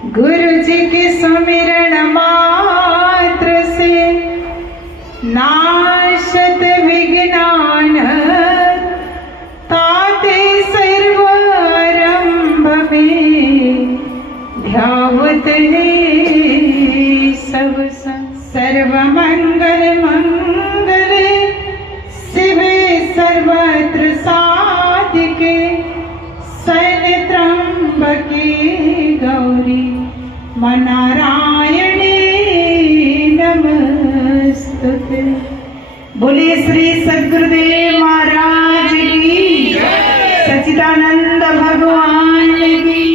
गुरु जी के सुमिरन मात्र से नाशत विज्ञान ताते सर्व आरंभ में ध्यावत है सब सर्व मंगल मंगल शिवे सर्वत्र साधिके शैल त्र्यंबके गौरी नारायणे नमस्तुते। बोलिए श्री सद्गुरुदेव महाराज की, सच्चिदानंद भगवान की।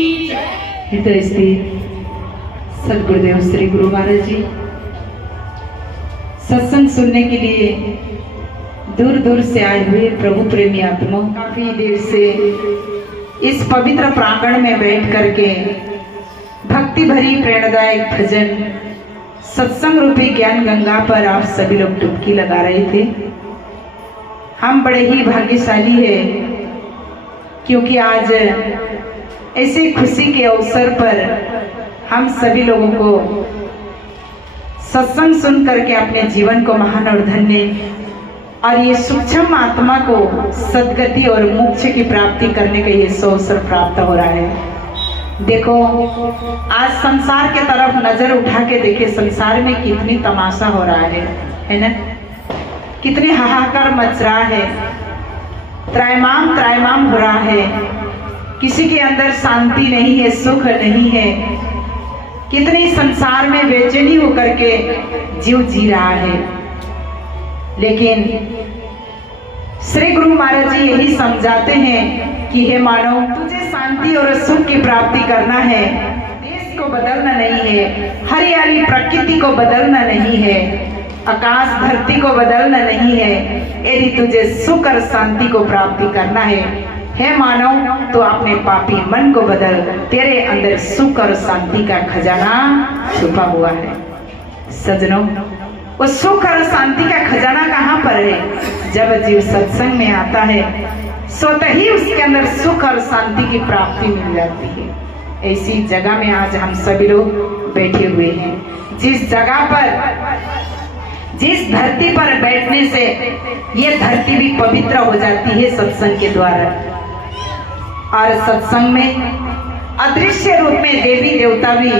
हृदय स्थित सद्गुरुदेव श्री गुरु महाराज जी सत्संग सुनने के लिए दूर दूर से आए हुए प्रभु प्रेमी आत्मा काफी देर से इस पवित्र प्रांगण में बैठ करके भक्ति भरी प्रेरणादायक भजन सत्संग रूपी ज्ञान गंगा पर आप सभी लोग डुबकी लगा रहे थे। हम बड़े ही भाग्यशाली है क्योंकि आज ऐसे खुशी के अवसर पर हम सभी लोगों को सत्संग सुन करके अपने जीवन को महान और धन्य और ये सूक्ष्म आत्मा को सद्गति और मोक्ष की प्राप्ति करने का ये अवसर प्राप्त हो रहा है। देखो आज संसार के तरफ नजर उठा के देखे, संसार में कितनी तमाशा हो रहा है ना, कितनी हाहाकार मच रहा है, त्रायमाम हो रहा है, किसी के अंदर शांति नहीं है, सुख नहीं है, कितनी संसार में बेचैनी होकर के जीव जी रहा है। लेकिन श्री गुरु महाराज जी यही समझाते हैं कि हे मानव, तुझे शांति और सुख की प्राप्ति करना है, देश को बदलना नहीं है, हरियाली प्रकृति को बदलना नहीं है, आकाश धरती को बदलना नहीं है। यदि तुझे सुख और शांति को प्राप्ति करना है, हे मानव, तो अपने पापी मन को बदल, तेरे अंदर सुख और शांति का खजाना छुपा हुआ है। सज्जनों, वो सुख और शांति का खजाना कहाँ पर है? जब जीव सत्संग में आता है स्वतः ही उसके अंदर सुख और शांति की प्राप्ति मिल जाती है। ऐसी जगह में आज हम सभी लोग बैठे हुए हैं, जिस जगह पर, जिस धरती पर बैठने से ये धरती भी पवित्र हो जाती है सत्संग के द्वारा। और सत्संग में अदृश्य रूप में देवी देवता भी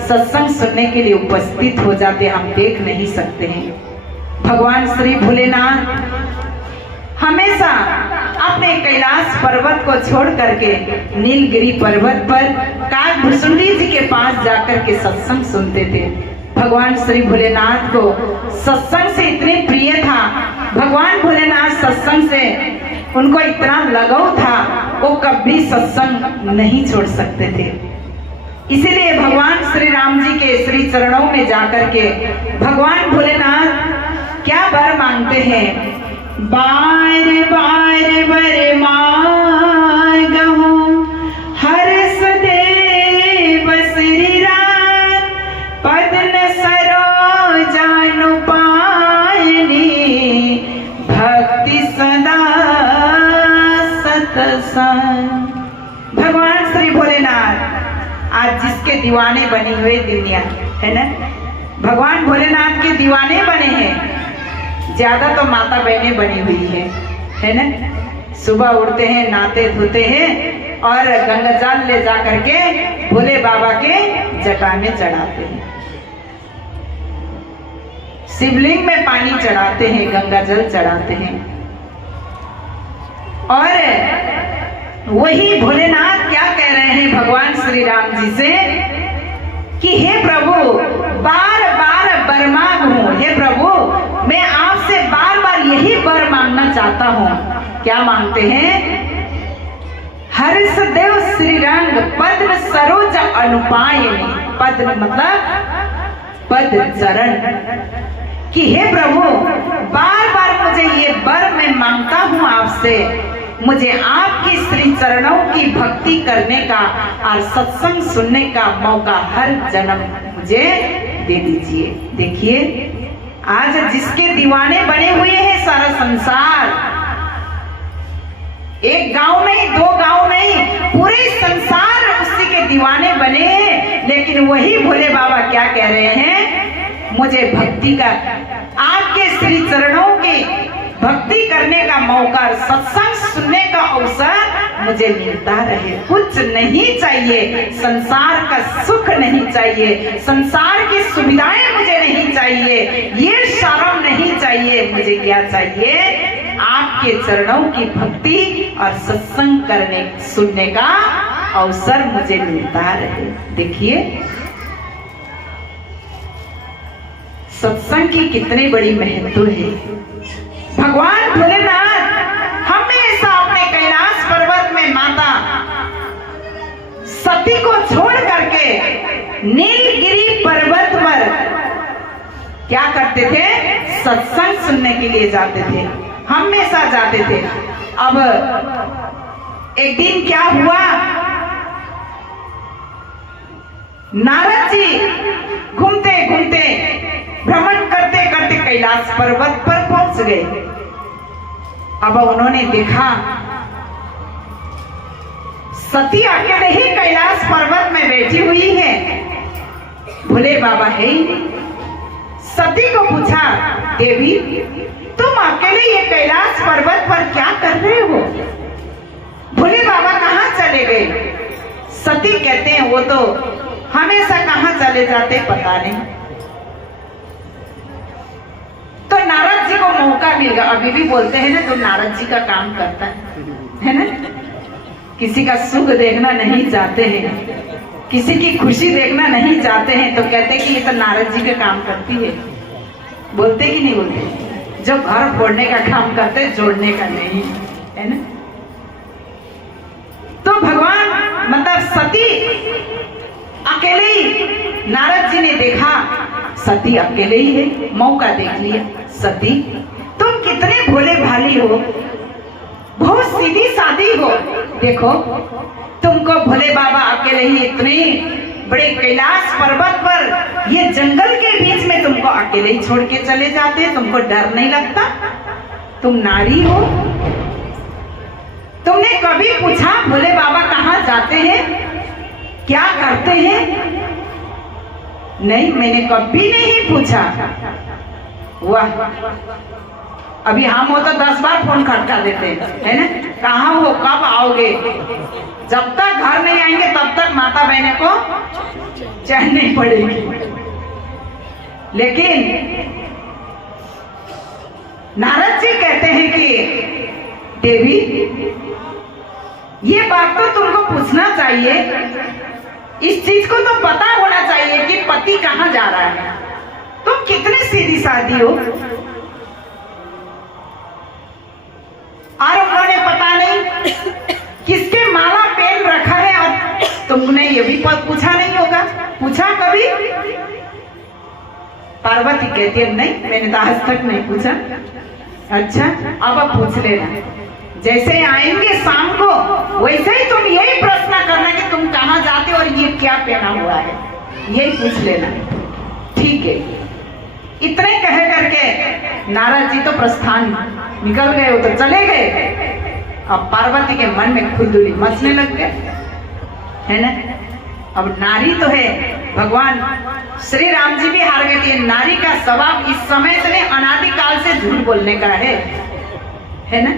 सत्संग सुनने के लिए उपस्थित हो जाते, हम देख नहीं सकते हैं। भगवान श्री भोलेनाथ हमेशा अपने कैलाश पर्वत को छोड़ करके नीलगिरी पर्वत पर काकभुसुंडी जी के पास जाकर के सत्संग सुनते थे। भगवान श्री भोलेनाथ को सत्संग से इतने प्रिय था, भगवान भोलेनाथ सत्संग से उनको इतना लगाव था, वो कभी सत्संग नहीं छोड़ सकते थे। इसीलिए भगवान श्री राम जी के श्री चरणों में जाकर के भगवान भोलेनाथ क्या वर मांगते हैं? बार बार वर मांगहु हर्ष देव श्री राम, पद न सरोज अनुपायनी, भक्ति सदा सत्संग। भगवान श्री भोलेनाथ आज जिसके दीवाने बनी हुए दुनिया है ना, भगवान भोलेनाथ के दीवाने बने हैं। ज्यादा तो माता बहनें बनी हुई है ना, सुबह उठते हैं, नहाते धोते हैं और गंगा जल ले जा करके भोले बाबा के जटा में चढ़ाते हैं, शिवलिंग में पानी चढ़ाते हैं, गंगा जल चढ़ाते हैं। और वही भोलेनाथ क्या कह रहे हैं भगवान श्री राम जी से कि हे प्रभु, बार बार वर मांगू, हे प्रभु, मैं आपसे बार बार यही वर मांगना चाहता हूँ। क्या मांगते हैं? हर्ष देव श्री रंग, पद्म सरोज अनुपायनी। पद्म मतलब पद चरण, कि हे प्रभु, बार बार मुझे ये वर मैं मांगता हूँ आपसे, मुझे आपकी श्री चरणों की भक्ति करने का और सत्संग सुनने का मौका हर जन्म मुझे दे दीजिए। देखिए आज जिसके दीवाने बने हुए हैं सारा संसार, एक गांव नहीं, दो गांव नहीं, पूरे संसार उसी के दीवाने बने हैं। लेकिन लेकिन वही भोले बाबा क्या कह रहे हैं, मुझे भक्ति का, आपके श्री चरणों की भक्ति करने का मौका, सत्संग सुनने का अवसर मुझे मिलता रहे। कुछ नहीं चाहिए, संसार का सुख नहीं चाहिए, संसार की सुविधाएं मुझे नहीं चाहिए, ये शर्म नहीं चाहिए। मुझे क्या चाहिए? आपके चरणों की भक्ति और सत्संग करने सुनने का अवसर मुझे मिलता रहे। देखिए सत्संग की कितनी बड़ी महत्व है। भगवान भोलेनाथ हमेशा अपने कैलाश पर्वत में माता सती को छोड़ करके नीलगिरी पर्वत पर क्या करते थे? सत्संग सुनने के लिए जाते थे, हमेशा जाते थे। अब एक दिन क्या हुआ, नारद जी घूमते घूमते भ्रमण करते करते कैलाश पर्वत पर पहुंच गए। अब उन्होंने देखा सती अकेले ही कैलाश पर्वत में बैठी हुई है, भोले बाबा है ही नहीं। सती को पूछा, देवी तुम अकेले ये कैलाश पर्वत पर क्या कर रहे हो? भोले बाबा कहाँ चले गए? सती कहते हैं वो तो हमेशा कहाँ चले जाते पता नहीं। तो नारद जी को मौका मिल गया। अभी भी बोलते हैं ना, तो नारद जी का काम करता है ना, किसी का सुख देखना नहीं चाहते हैं, किसी की खुशी देखना नहीं चाहते हैं, तो कहते कि ये तो नारद जी का काम करती है। बोलते कि नहीं बोलते? जो घर फोड़ने का काम करते, जोड़ने का नहीं, है ना। तो भगवान मतलब सती अकेले ही, नारद जी ने देखा सती अकेले ही है, मौका देख लिया। सती तुम कितने भोले भाली हो, बहुत सीधी सादी हो। देखो तुमको भोले बाबा अकेले ही इतने बड़े कैलाश पर्वत पर, ये जंगल के बीच में तुमको अकेले ही छोड़ के चले जाते, तुमको डर नहीं लगता? तुम नारी हो। तुमने कभी पूछा भोले बाबा कहाँ जाते हैं, क्या करते हैं? नहीं, मैंने कभी नहीं पूछा। वाह, अभी हम हो तो 10 बार फोन खटका देते है ना, कहाँ हो, कब आओगे? जब तक घर नहीं आएंगे तब तक माता बहने को चैन नहीं पड़ेगी। लेकिन नारद जी कहते हैं कि देवी ये बात तो तुमको पूछना चाहिए, इस चीज को तो पता होना चाहिए कि पति कहाँ जा रहा है। तुम कितनी सीधी सादी हो। और उन्होंने पता नहीं किसके माला पहन रखा है, और तुमने ये भी पूछा नहीं होगा। पूछा कभी? पार्वती कहती है नहीं, मैंने तो आज तक नहीं पूछा। अच्छा, अब पूछ लेना, जैसे आएंगे शाम को वैसे ही तुम यही प्रश्न करना कि तुम कहाँ जाते हो और ये क्या पहना हुआ है, यही पूछ लेना, ठीक है? इतने कह करके नारद जी तो प्रस्थान निकल गए, वो तो चले गए। अब पार्वती के मन में खुलदुली मचने लग गए, है ना। अब नारी तो है, भगवान श्री राम जी भी हार गए थे। नारी का स्वभाव इस समय से नहीं, अनादिकाल से झूठ बोलने का है ना।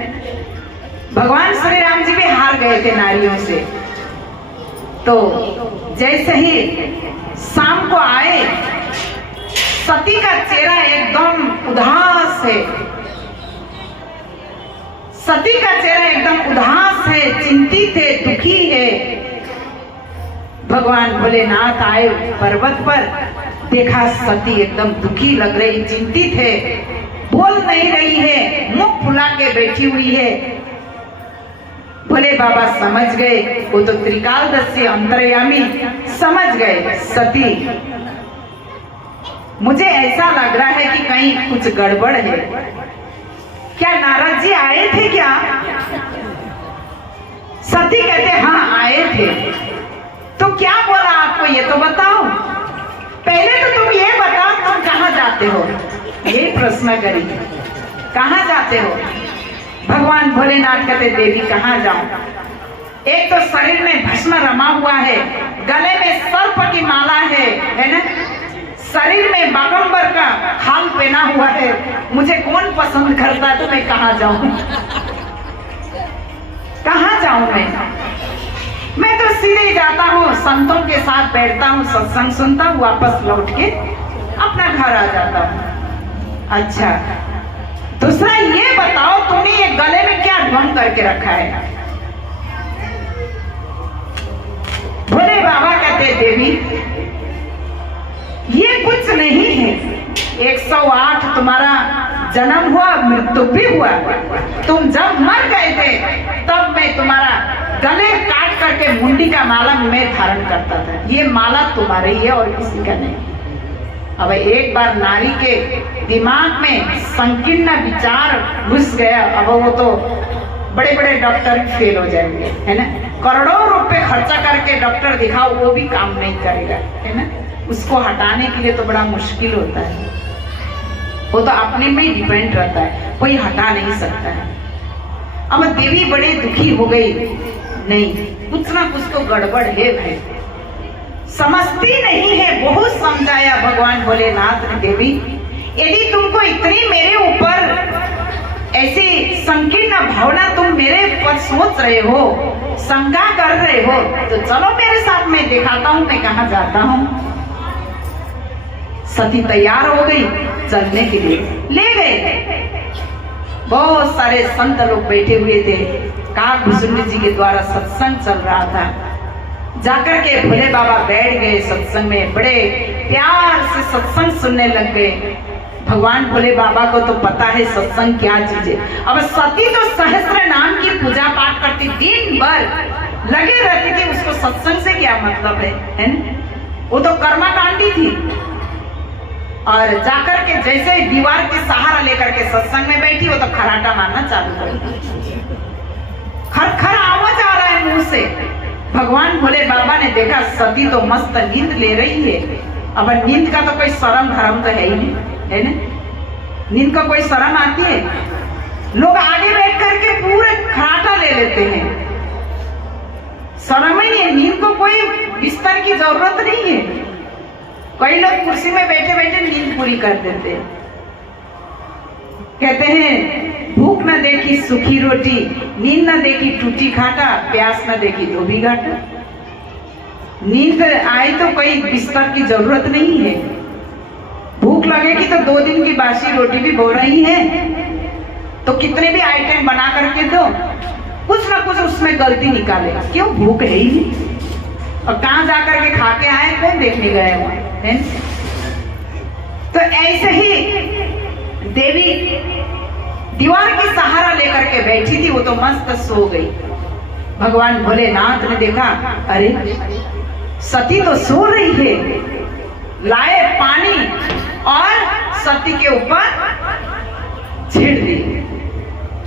भगवान श्री राम जी भी हार गए थे नारियों से। तो जैसे ही शाम को आए, सती का चेहरा एकदम उदास है, सती का चेहरा एकदम उदास है, चिंतित है, दुखी है। भगवान भोलेनाथ आए पर्वत पर, देखा सती एकदम दुखी लग रही, चिंतित है, बोल नहीं रही है, मुंह फुला के बैठी हुई है। भोले बाबा समझ गए, वो तो त्रिकालदर्शी अंतर्यामी, समझ गए सती मुझे ऐसा लग रहा है कि कहीं कुछ गड़बड़ है। क्या नारद जी आए थे क्या? सती कहते हाँ आए थे। तो क्या बोला आपको ये तो बताओ, पहले तो तुम ये बताओ तुम कहाँ जाते हो, ये प्रश्न करी, कहाँ जाते हो? भगवान भोलेनाथ कहते देवी कहाँ जाऊं? एक तो शरीर में भस्म रमा हुआ है, गले में सर्प की माला है, पहना हुआ है, मुझे कौन पसंद करता है, तो मैं कहाँ जाऊं, कहाँ जाऊं मैं तो सीधे जाता हूँ, संतों के साथ बैठता हूँ, सत्संग सुनता हूँ, वापस लौट के अपना घर आ जाता हूँ। अच्छा, दूसरा ये बताओ, तूने ये गले में क्या ढंग करके रखा है? भोले बाबा कहते, देवी ये कुछ नहीं है, 108 तुम्हारा जन्म हुआ, मृत्यु भी हुआ, तुम जब मर गए थे तब मैं तुम्हारा गले काट करके मुंडी का माला मैं धारण करता था, ये माला तुम्हारे ही है और किसी का नहीं। अब एक बार नारी के दिमाग में संकीर्ण विचार घुस गया, अब वो तो बड़े बड़े डॉक्टर फेल हो जाएंगे, है ना। करोड़ों रुपए खर्चा करके डॉक्टर दिखाओ, वो भी काम नहीं करेगा, है ना। उसको हटाने के लिए तो बड़ा मुश्किल होता है, वो तो अपने में डिपेंड रहता है, कोई हटा नहीं सकता है। अब देवी बड़े दुखी हो गई, नहीं कुछ ना कुछ तो गड़बड़ है भाई, समझती नहीं है। बहुत समझाया भगवान भोलेनाथ ने, देवी यदि तुमको इतनी मेरे ऊपर ऐसी संकीर्ण भावना, तुम मेरे ऊपर सोच रहे हो, शंका कर रहे हो, तो चलो मेरे साथ, मैं दिखाता हूं मैं कहाँ जाता हूं। सती तैयार हो गई चलने के लिए, ले गए। बहुत सारे संत लोग बैठे हुए थे, काकभूषुंड जी के द्वारा सत्संग चल रहा था। जाकर के भोले बाबा बैठ गए सत्संग में, बड़े प्यार से सत्संग सुनने लग गए। भगवान भोले बाबा को तो पता है सत्संग क्या चीज है। अब सती तो सहस्त्र नाम की पूजा पाठ करती, दिन भर लगे रहती थी, उसको सत्संग से क्या मतलब है न? वो तो कर्माकांडी थी। और जाकर के जैसे दीवार के सहारा लेकर के सत्संग में बैठी, वो तो खराटा मारना चालू कर दी। खर आवाज आ रहा है मुंह से। भगवान भोले बाबा ने देखा सती तो मस्त नींद ले रही है। अब नींद का तो कोई शर्म धर्म तो है ही नहीं, है ना। नींद का कोई शर्म आती है? लोग आगे बैठ करके पूरे खराटा ले लेते हैं, शर्म ही नहीं है। नींद को कोई बिस्तर की जरूरत नहीं है। कई लोग कुर्सी में बैठे बैठे नींद पूरी कर देते हैं। कहते हैं भूख न देखी सूखी रोटी, नींद न देखी टूटी खाटा, प्यास न देखी धोबी घाटा। नींद आए तो कोई बिस्तर की जरूरत नहीं है। भूख लगेगी तो 2 दिन की बासी रोटी भी बो रही है, तो कितने भी आइटम बना करके दो, कुछ ना कुछ उसमें गलती निकाले। क्यों? भूख है ही नहीं। और कहां जाकर के खा के आए, कौन देखने गए हुए। तो ऐसे ही देवी दीवार की सहारा लेकर के बैठी थी, वो तो मस्त सो गई। भगवान भोलेनाथ ने देखा, अरे सती तो सो रही है। लाए पानी और सती के ऊपर छिड़ दी।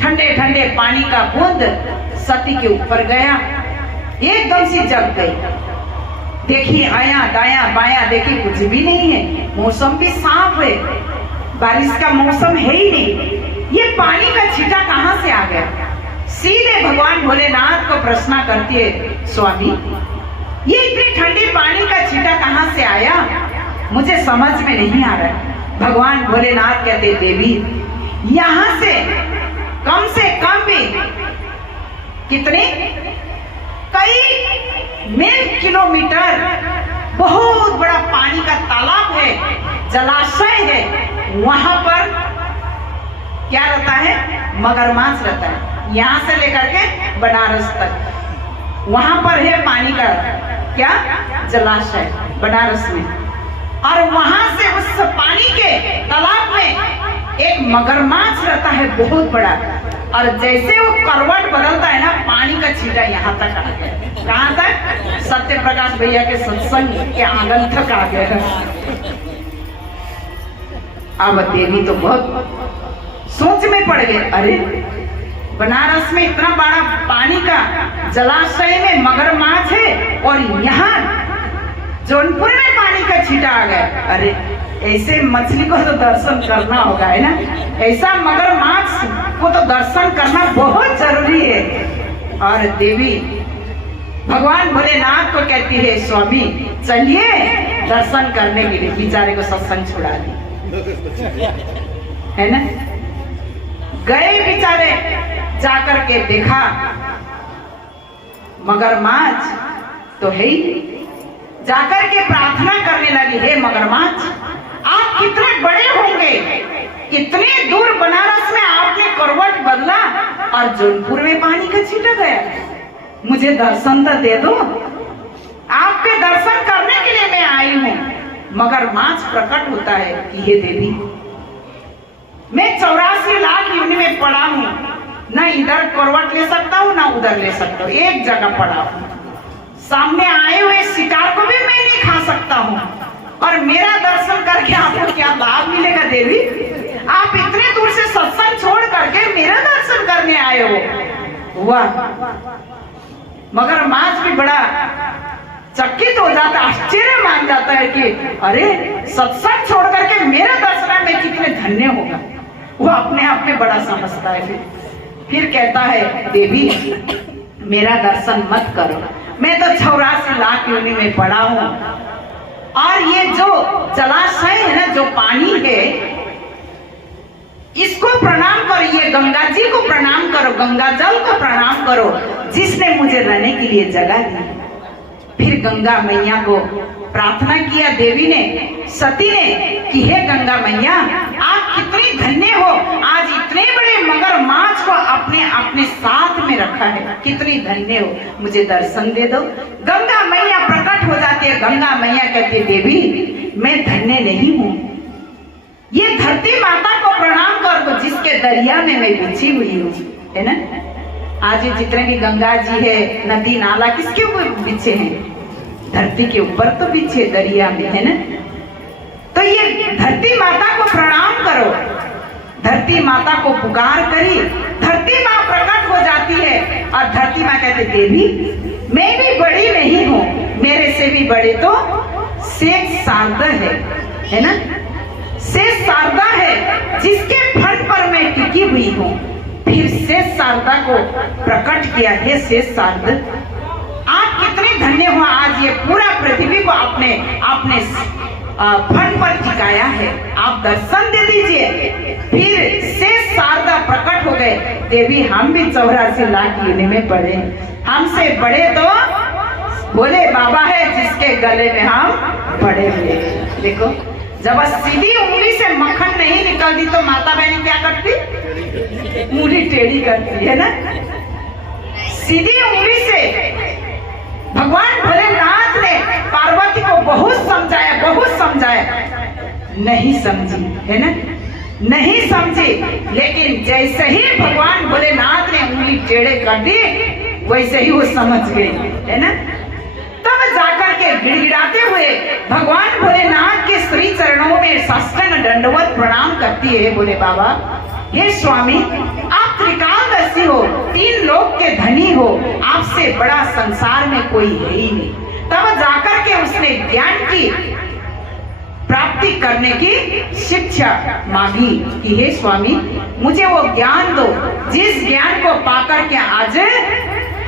ठंडे ठंडे पानी का बूंद सती के ऊपर गया, एकदम से जग गई। देखिए आया दाया बाया, देखिए कुछ भी नहीं है। मौसम भी साफ है, बारिश का मौसम है ही नहीं। ये पानी का छींटा कहां से आ गया? सीधे भगवान भोलेनाथ को प्रश्न करती है, स्वामी ये इतनी ठंडी पानी का छींटा कहां से आया? मुझे समझ में नहीं आ रहा। भगवान भोलेनाथ कहते, देवी यहां से कम भी कितने कई मील किलोमीटर बहुत बड़ा पानी का तालाब है, जलाशय है। वहां पर क्या रहता है? मगरमच्छ रहता है। यहां से लेकर के बनारस तक वहां पर है पानी का क्या जलाशय, बनारस में। और वहां से उस पानी के तालाब में एक मगरमच्छ रहता है बहुत बड़ा। और जैसे वो करवट बदलता है ना, पानी का छींटा यहाँ तक आ गया। कहाँ तक? सत्य प्रकाश भैया के सत्संग के आंगन तक आ गया। अब देवी तो बहुत सोच में पड़ गए, अरे बनारस में इतना बड़ा पानी का जलाशय में मगरमच्छ है और यहाँ जौनपुर में पानी का छींटा आ गया। अरे ऐसे मछली को तो दर्शन करना होगा, है ना। ऐसा मगरमच्छ को तो दर्शन करना बहुत जरूरी है। और देवी भगवान भोलेनाथ को कहती है, स्वामी चलिए दर्शन करने के लिए। बेचारे को सत्संग छुड़ा दी, है ना। गए बेचारे, जाकर के देखा मगरमच्छ तो है ही। जाकर के प्रार्थना करने लगी, हे मगरमच्छ, आप कितने बड़े होंगे, इतने दूर बनारस में आपने करवट बदला और जौनपुर में पानी का छींटा गया, मुझे दर्शन तो दे दो, आपके दर्शन करने के लिए मैं आई हूँ। मगरमच्छ प्रकट होता है कि हे देवी, मैं 84 लाख योनि में पड़ा हूँ, ना इधर करवट ले सकता हूँ ना उधर ले सकता हूँ, एक जगह पड़ा हूँ। सामने आए हुए शिकार को भी मैं नहीं खा सकता हूँ, और मेरा दर्शन करके आपको क्या लाभ मिलेगा देवी? आप इतने दूर से सत्संग छोड़ करके मेरा दर्शन करने आए हो। वाह! मगरमच्छ भी बड़ा चकित हो जाता, आश्चर्य मान जाता है कि अरे सत्संग छोड़ करके मेरा दर्शन में कितने धन्य होगा। वो अपने आप में बड़ा समझता है। फिर कहता है, देवी मेरा दर्शन मत करो, मैं तो 84 लाख योनि में पड़ा हूं, और ये जो जलाशय है ना, जो पानी है, इसको प्रणाम करो, ये गंगा जी को प्रणाम करो, गंगा जल को प्रणाम करो, जिसने मुझे रहने के लिए जगह दी। फिर गंगा मैया को प्रार्थना किया देवी ने, सती ने, कि हे गंगा मैया, आप कितनी धन्य हो, आज इतने बड़े मगरमच्छ को अपने साथ में रखा है, कितनी धन्य हो, मुझे दर्शन दे दो। गंगा मैया प्रकट हो जाती है। गंगा मैया कहती है, देवी मैं धन्य नहीं हूँ, ये धरती माता को प्रणाम कर दो, जिसके दरिया में मैं बिछी हुई हूँ, है ना। आज जितने भी गंगा जी है, नदी नाला, किसके ऊपर बिछे हैं? धरती के ऊपर तो बिछे, दरिया में, है ना। तो ये धरती माता को प्रणाम करो। धरती माता को पुकार करी, धरती माँ प्रकट हो जाती है, और धरती माँ कहते, देवी मैं भी बड़ी नहीं हूँ, मेरे से भी बड़े तो शेष शारदा है ना। शेष शारदा है, जिसके फन पर मैं टिकी हुई हूँ। फिर शेष शारदा को प्रकट किया, हे शेष शारदा, आप कितने धन्य हो, आज ये पूरा पृथ्वी को आपने फन पर टिकाया है, आप दर्शन दे दीजिए। फिर शेष शारदा प्रकट हो गए, देवी हम भी 84 लाख योनि में पड़े, हमसे बड़े तो भोले बाबा है, जिसके गले में हम पड़े हुए। देखो, जब सीधी उंगली से मक्खन नहीं निकलती तो माता बहनी क्या करती? उंगली टेढ़ी करती है ना। सीधी उंगली से भगवान भोलेनाथ ने पार्वती को बहुत समझाया, नहीं समझी, है ना, नहीं समझी। लेकिन जैसे ही भगवान भोलेनाथ ने उंगली टेढ़े कर दी, वैसे ही वो समझ गई, है ना। तब जाकर के गिड़गिड़ाते हुए भगवान भोलेनाथ के श्री चरणों में साष्टांग दंडवत प्रणाम करती है, बोले बाबा, हे स्वामी, आप त्रिकालदर्शी हो, 3 लोक के धनी हो, आपसे बड़ा संसार में कोई है ही नहीं। तब जाकर के उसने ज्ञान की प्राप्ति करने की शिक्षा मांगी कि हे स्वामी, मुझे वो ज्ञान दो, जिस ज्ञान को पाकर के आज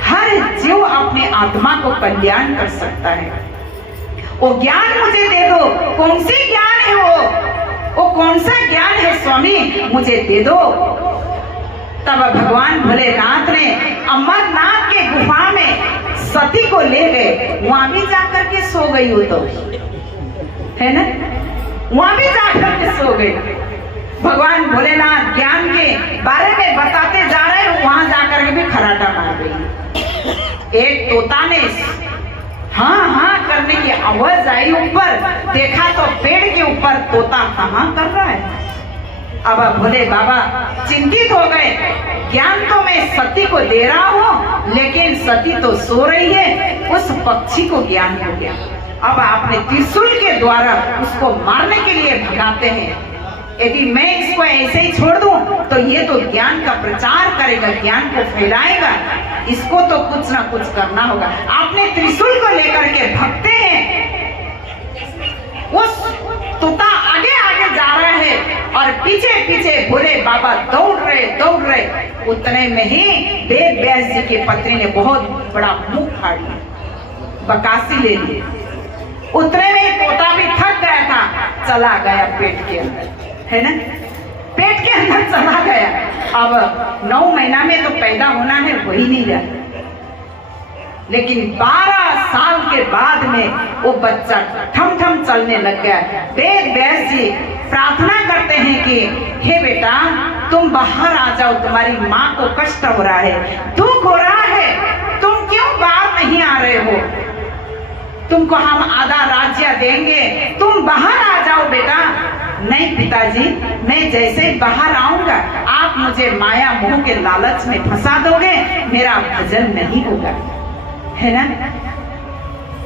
हर जीव अपने आत्मा को कल्याण कर सकता है। वो ज्ञान मुझे दे दो। कौन सी ज्ञान है वो कौन सा ज्ञान है स्वामी, मुझे दे दो। तब भगवान भोलेनाथ ने अमरनाथ के गुफा में सती को ले गए, वहां भी जाकर के सो गई हो, तो है ना, वहां भी जाकर के सो गई। भगवान भोलेनाथ ज्ञान के बारे में बताते जा रहे हैं, वहां जाकर के भी खराटा मार गई। एक तोता ने हाँ हाँ करने की आवाज आई, ऊपर देखा तो पेड़ के ऊपर तोता हाँ कर रहा है। अब भोले बाबा चिंतित हो गए, ज्ञान तो मैं सती को दे रहा हूँ, लेकिन सती तो सो रही है, उस पक्षी को ज्ञान हो गया। अब आपने त्रिशूल के द्वारा उसको मारने के लिए भगाते हैं। यदि मैं इसको ऐसे ही छोड़ दूं तो ये तो ज्ञान का प्रचार करेगा, ज्ञान को फैलाएगा, इसको तो कुछ ना कुछ करना होगा। आपने त्रिशूल को लेकर के भगते हैं, उस तोता आगे आगे जा रहा है और पीछे पीछे भोले बाबा दौड़ रहे। उतने में ही वेद व्यास जी की पत्नी ने बहुत बड़ा मुंह फाड़ लिया, बकासी ले ली। उतने में तोता भी थक गया था, चला गया पेट के अंदर, है ना, पेट के अंदर चला गया। अब 9 महीना में तो पैदा होना है, वही नहीं रहा। लेकिन 12 साल के बाद में वो बच्चा ठम ठम चलने लग गया। वेद व्यास जी प्रार्थना करते हैं कि हे बेटा तुम बाहर आ जाओ, तुम्हारी माँ को कष्ट हो रहा है, दुख हो रहा है, तुम क्यों बाहर नहीं आ रहे हो, तुमको हम आधा राज्य देंगे, तुम बाहर आ जाओ बेटा। नहीं पिताजी, मैं जैसे ही बाहर आऊंगा आप मुझे माया मोह के लालच में फंसा दोगे, मेरा भजन नहीं होगा, है ना।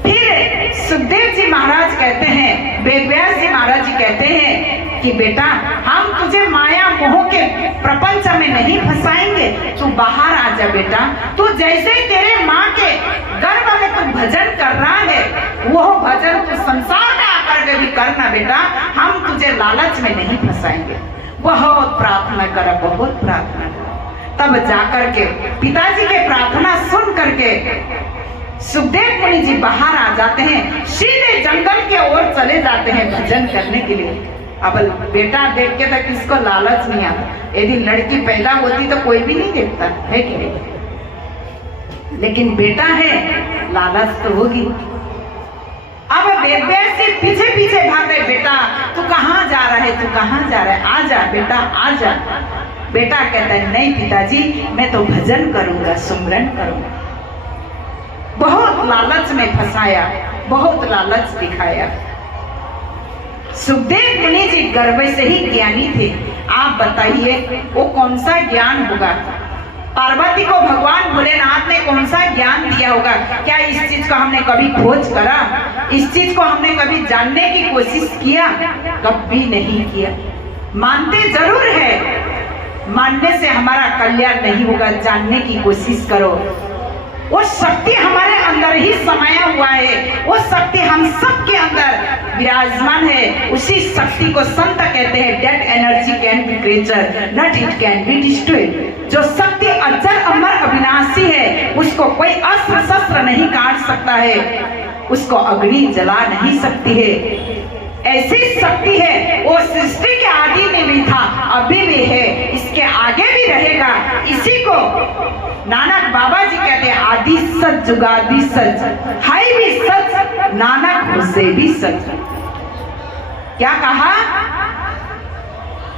फिर सुखदेव जी महाराज कहते हैं, वेदव्यास जी महाराज जी कहते हैं कि बेटा हम तुझे माया मोह के प्रपंच में नहीं फंसाएंगे, तू बाहर आ जा बेटा। तू जैसे तेरे माँ के गर्भ में तू भजन कर रहा है, वो भजन तू संसार में आकर के भी करना बेटा, हम तुझे लालच में नहीं फंसाएंगे। बहुत प्रार्थना करा, बहुत प्रार्थना करा, तब जाकर के पिताजी के प्रार्थना सुन करके सुखदेव मुनि जी बाहर आ जाते हैं, सीधे जंगल के ओर चले जाते हैं भजन करने के लिए। अब बेटा देख के तो किसको लालच नहीं आता, यदि लड़की पैदा होती तो कोई भी नहीं देखता है कि नहीं, लेकिन बेटा है लालच तो होगी। अब वेदव्यास जी पीछे पीछे भाग रहे, बेटा तू कहाँ जा रहा है, तू कहाँ जा रहा है, आ जा बेटा आ जा। बेटा कहता है नहीं पिताजी मैं तो भजन करूंगा, सुमरन करूंगा। बहुत लालच में फंसाया, बहुत लालच दिखाया। सुखदेव मुनि जी गर्भ से ही ज्ञानी थे। आप बताइए वो कौन सा ज्ञान होगा, पार्वती को भगवान भोलेनाथ ने कौन सा ज्ञान दिया होगा? क्या इस चीज को हमने कभी खोज करा, इस चीज को हमने कभी जानने की कोशिश किया? कभी नहीं किया। मानते जरूर है, मानने से हमारा कल्याण नहीं होगा, जानने की कोशिश करो। वो शक्ति हमारे अंदर ही समाया हुआ है, वो शक्ति हम सबके अंदर विराजमान है। उसी शक्ति को संत कहते हैं that energy can be creature not it can be destroyed. जो शक्ति अजर अमर अविनाशी है, उसको कोई अस्त्र शस्त्र नहीं काट सकता है, उसको अग्नि जला नहीं सकती है। ऐसी शक्ति है, वो सृष्टि के आदि में भी था, अभी भी है, इसके आगे भी रहेगा। इसी को नानक बाबा जी कहते हैं आदि सच जुगादी सच, है भी सच नानक उसे भी सच। क्या कहा?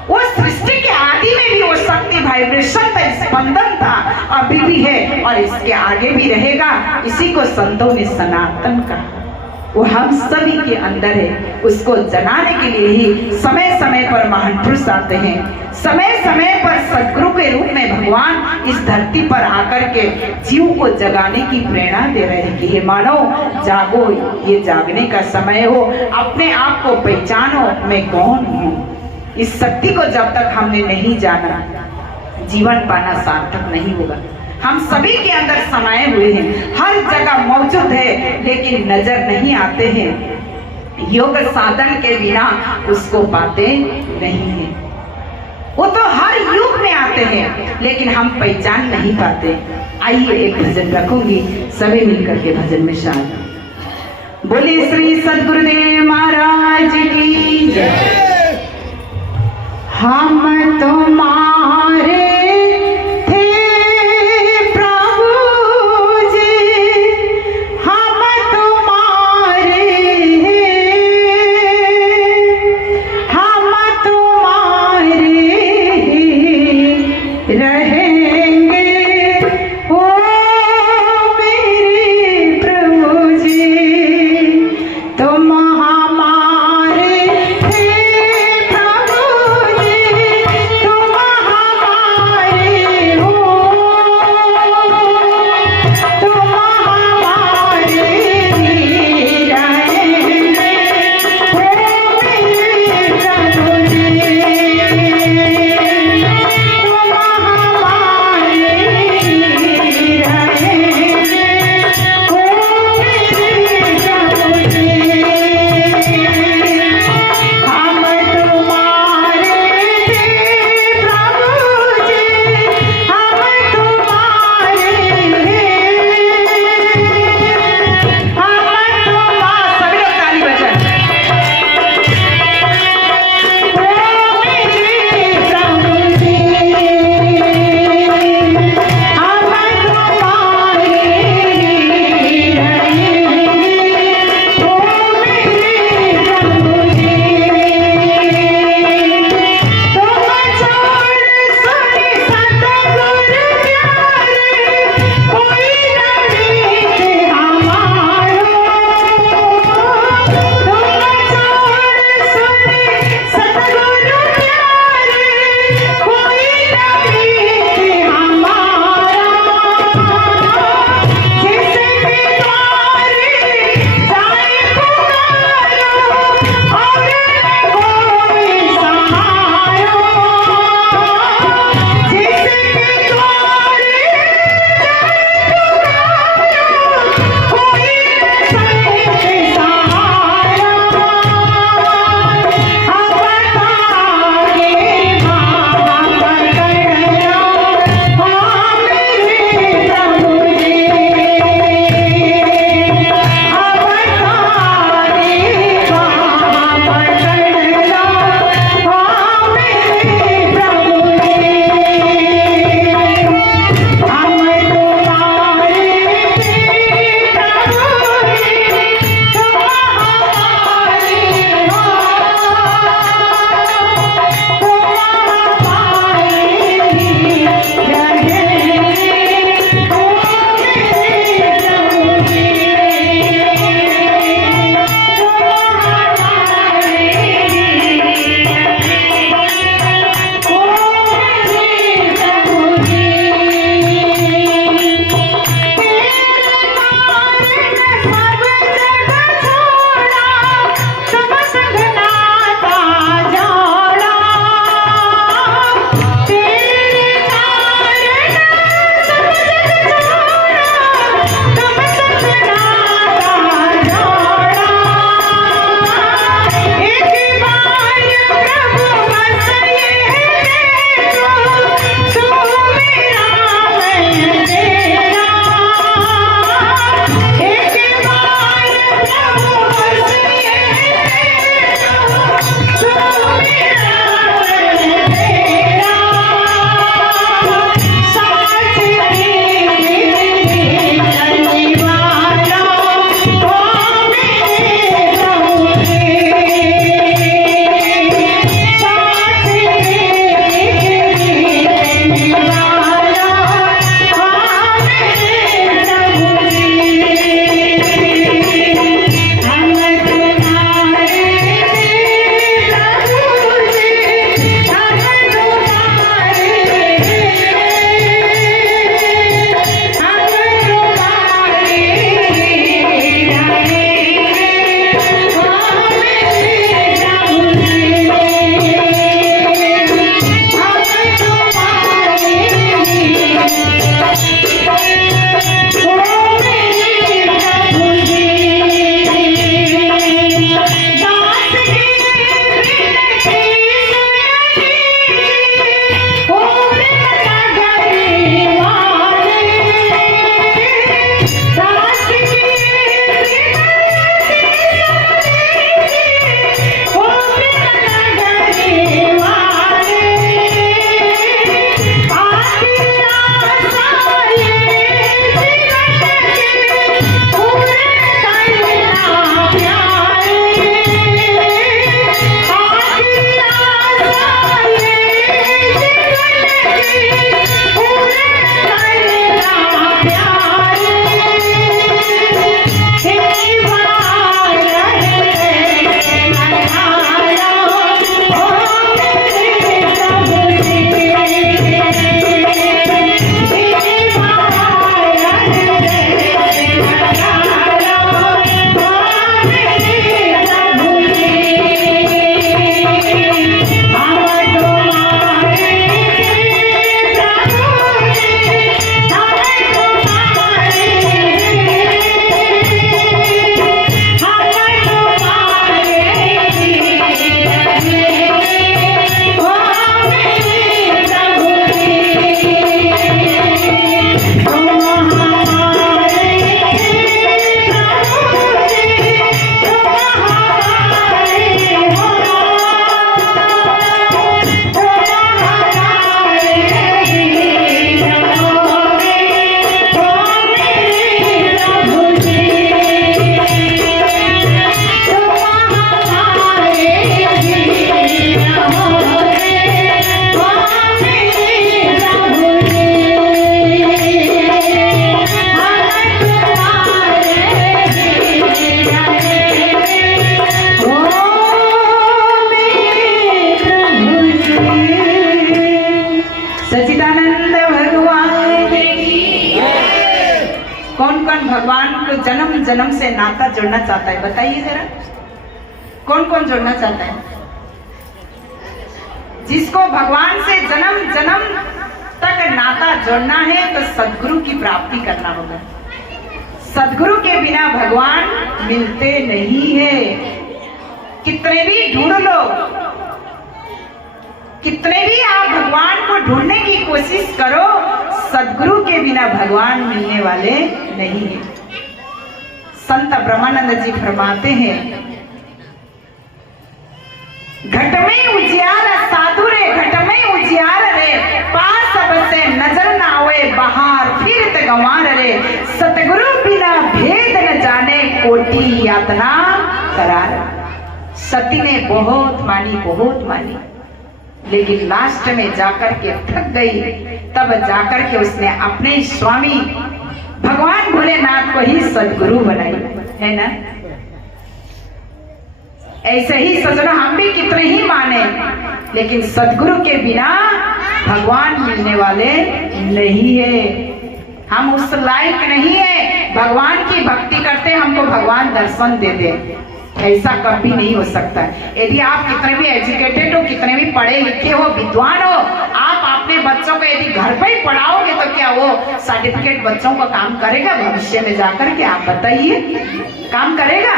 वो सृष्टि के आदि में भी वो शक्ति वाइब्रेशन था, स्पंदन था, अभी भी है और इसके आगे भी रहेगा। इसी को संतों ने सनातन कहा। वो हम सभी के अंदर है, उसको जगाने के लिए ही समय समय पर महान पुरुष आते हैं। समय समय पर सदगुरु के रूप में भगवान इस धरती पर आकर के जीव को जगाने की प्रेरणा दे रहे हैं कि हे मानव जागो, ये जागने का समय हो, अपने आप को पहचानो, मैं कौन हूँ। इस शक्ति को जब तक हमने नहीं जाना, जीवन पाना सार्थक नहीं होगा। हम सभी के अंदर समाये हुए हैं, हर जगह मौजूद है, लेकिन नजर नहीं आते हैं। योग साधन के बिना उसको पाते नहीं हैं। वो तो हर युग में आते हैं, लेकिन हम पहचान नहीं पाते। आइए एक भजन रखूंगी, सभी मिलकर के भजन में शामिल। बोले श्री सद्गुरुदेव महाराज की जय। हम तुम्हारे तो महा जन्म से नाता जोड़ना चाहता है? बताइए जरा, कौन कौन जोड़ना चाहता है? जिसको भगवान से जन्म जन्म तक नाता जोड़ना है तो सद्गुरु की प्राप्ति करना होगा। सद्गुरु के बिना भगवान मिलते नहीं है। कितने भी ढूंढ लो, कितने भी आप भगवान को ढूंढने की कोशिश करो, सद्गुरु के बिना भगवान मिलने वाले नहीं है। संत ब्रह्मानंद जी फरमाते हैं, घट में उजियार साधु रे, घट में उजियार रे, पास अब से नजर ना आवे बाहर, फिर ते गंवार रे, सतगुरु बिना भेद न जाने, कोटि यातना करार। सती ने बहुत मानी, लेकिन लास्ट में जाकर के थक गई। तब जाकर के उसने अपने स्वामी भगवान भोलेनाथ को ही सद्गुरु बनाई, है ना। ऐसे ही सज्जनों, हम भी कितने ही माने, लेकिन सद्गुरु के बिना भगवान मिलने वाले नहीं है। हम उस लायक नहीं है भगवान की भक्ति करते हमको भगवान दर्शन दे दे, ऐसा कभी नहीं हो सकता। यदि आप कितने भी एजुकेटेड हो, कितने भी पढ़े लिखे हो, विद्वान हो, आप अपने बच्चों को यदि घर पे ही पढ़ाओगे तो क्या वो सर्टिफिकेट बच्चों का काम करेगा? भविष्य में जाकर के आप बताइए, काम करेगा?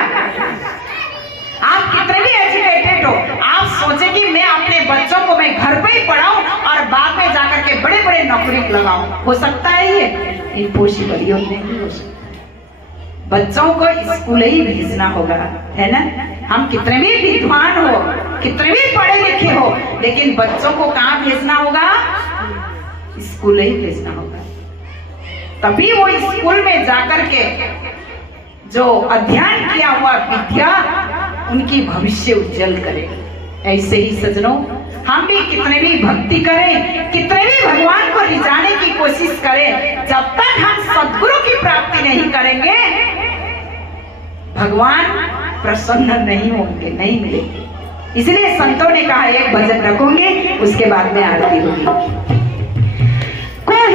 आप कितने भी एजुकेटेड हो, आप सोचे कि मैं अपने बच्चों को मैं घर पे ही पढ़ाऊं और बाद में जाकर के बड़े बड़े नौकरी लगाऊं, हो सकता है? ये इम्पॉसिबल, ये नहीं हो सकता। बच्चों को स्कूल ही भेजना होगा, है ना। हम कितने भी विद्वान हो, कितने भी पढ़े लिखे हो, लेकिन बच्चों को कहाँ भेजना होगा? स्कूल ही भेजना होगा। तभी वो स्कूल में जाकर के जो अध्ययन किया हुआ विद्या उनकी भविष्य उज्जवल करे। ऐसे ही सज्जनों, हम भी कितने भी भक्ति करें, कितने भी भगवान को रिझाने की कोशिश करें, जब तक हम सद्गुरु की प्राप्ति नहीं करेंगे भगवान प्रसन्न नहीं होंगे, नहीं मिलेंगे। इसलिए संतों ने कहा एक भजन रखोगे, उसके बाद में आरती होगी। कोई